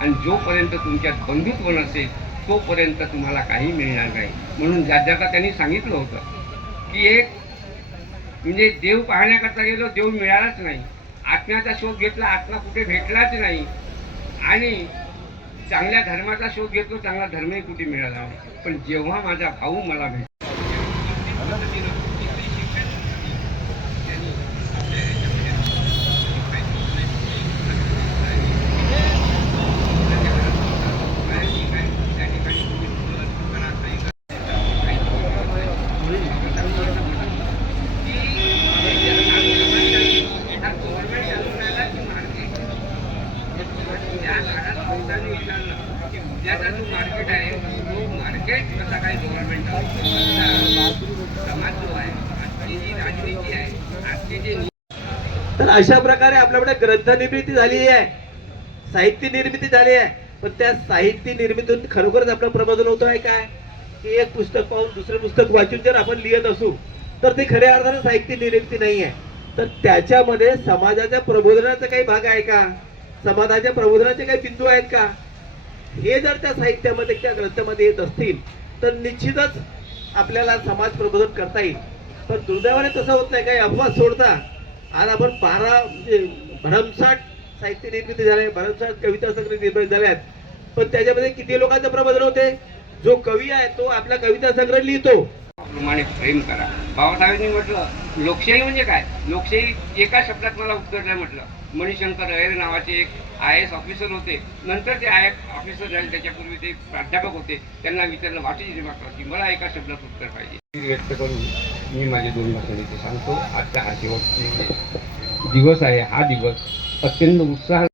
आणि जोपर्यंत तुमच्यात बंधुत्व नसेल तोपर्यंत तुम्हाला काही मिळणार नाही. म्हणून ज्याका त्यांनी सांगितलं होतं की एक म्हणजे देव पाहण्याकरता गेलो, देव मिळालाच नाही. आत्म्याचा शोध घेतला, आत्मा कुठे भेटलाच नाही. आणि चांगल्या धर्माचा शोध घेतलो, चांगला धर्मही कुठे मिळाला नाही. पण जेव्हा माझा भाऊ मला भेटला उद्याचा जो मार्केट आहे तो मार्केट कसा काय गव्हर्नमेंट समाज जो आहे, आजची जी राजनीती आहे, आजची जी तर अशा प्रकारे आपल्याकडे ग्रंथ निर्मिती झाली आहे, साहित्य निर्मिती झाली आहे. पण त्या साहित्य निर्मितीतून खरोखरच आपलं प्रबोधन होत आहे काय? की एक पुस्तक पाहून दुसरं पुस्तक वाचून जर आपण लिहित असू तर ते खऱ्या अर्थाने साहित्य निर्मिती नाही आहे. तर त्याच्यामध्ये समाजाच्या प्रबोधनाचा काही भाग आहे का? समाजाच्या प्रबोधनाचे काही बिंदू आहेत का? हे जर त्या साहित्यामध्ये त्या ग्रंथामध्ये येत असतील तर निश्चितच आपल्याला समाज प्रबोधन करता येईल. पण दुर्दैवाने तसं होत नाही. काही अपवाद सोडता आज आपण 12 म्हणजे भरमसाठ साहित्य निर्मिती झाले, भरमसाठ कविता संग्रह निर्मिती झाल्यात. पण त्याच्यामध्ये किती लोकांचं प्रबोधन होते? जो कवी आहे तो आपला कविता संग्रह लिहितो. प्रमाणे प्रेम करा. बाबासाहेबांनी म्हटलं लोकशाही म्हणजे काय? लोकशाही एका शब्दात मला उत्तर द्या म्हटलं. मणिशंकर अय्यर नावाचे एक IAS ऑफिसर होते. नंतर ते IAS ऑफिसर झाले, त्याच्यापूर्वी ते प्राध्यापक होते. त्यांना विचारलं व्हॉट इज डेमोक्रेसी, मला एका शब्दात उत्तर पाहिजे. व्यक्त करून मी माझे 2 भाषण इथे सांगतो. आजचा हा शेवटचा दिवस आहे. हा दिवस अत्यंत उत्साह